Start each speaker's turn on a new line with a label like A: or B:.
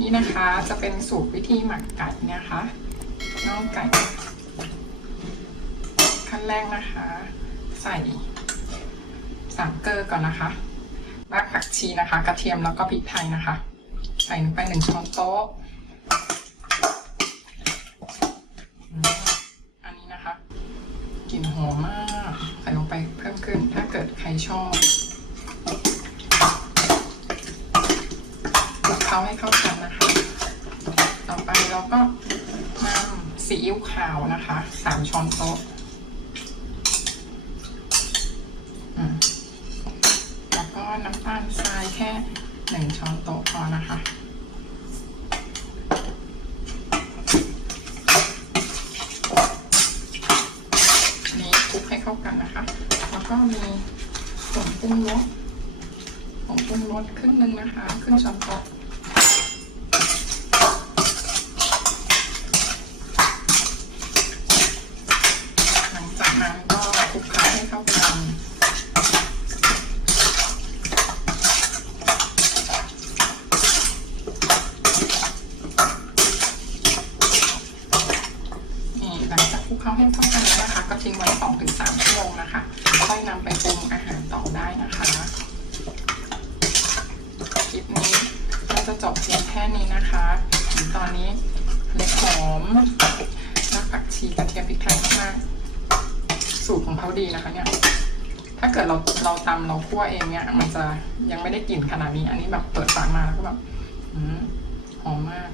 A: นี่นะคะจะเป็นสูตรวิธีหมักไก่นะคะน่องไก่ขั้นแรกนะคะ ใส่สามเกลือก่อนนะคะรากผักชีนะคะ กระเทียมแล้วก็พริกไทยนะคะ ใส่ลงไปหนึ่งช้อนโต๊ะอันนี้นะคะกลิ่นหอมมาก ใส่ลงไปเพิ่มขึ้นถ้าเกิดใครชอบคลุก เคล้าให้เข้ากันนะคะ ต่อไปเราก็นำซีอิ๊วขาวนะคะสามช้อนโต๊ะแล้วก็น้ำตาลทรายแค่หนึ่งช้อนโต๊ะพอนะคะนี้คลุกให้เข้ากันนะคะ แล้วก็มีผงปรุงรสผงปรุงรสครึ่งหนึ่งนะคะครึ่งช้อนโต๊ะ หลังจากนั้นก็คลุกเคล้าให้เข้ากัน นี่ห คลุกเคล้าให้เข้ากันนะคะ ก็ทิ้งไว้2-3ถึงสามชั่วโมงนะคะค่อยนำไปปรุงอาหารต่อได้นะคะคลิปนี้ก็จะจบเพียงแค่นี้นะคะ ตอนนี้เล็กหอมรากผักชีกระเทียมพริกไทยมากสูตรของเขาดีนะคะเนี่ยถ้าเกิดเราเราตำเราคั่วเองเนี่ยมันจะยังไม่ได้กลิ่นขนาดนี้ อันนี้แบบเปิดฝามาแล้วก็แบบหอมมาก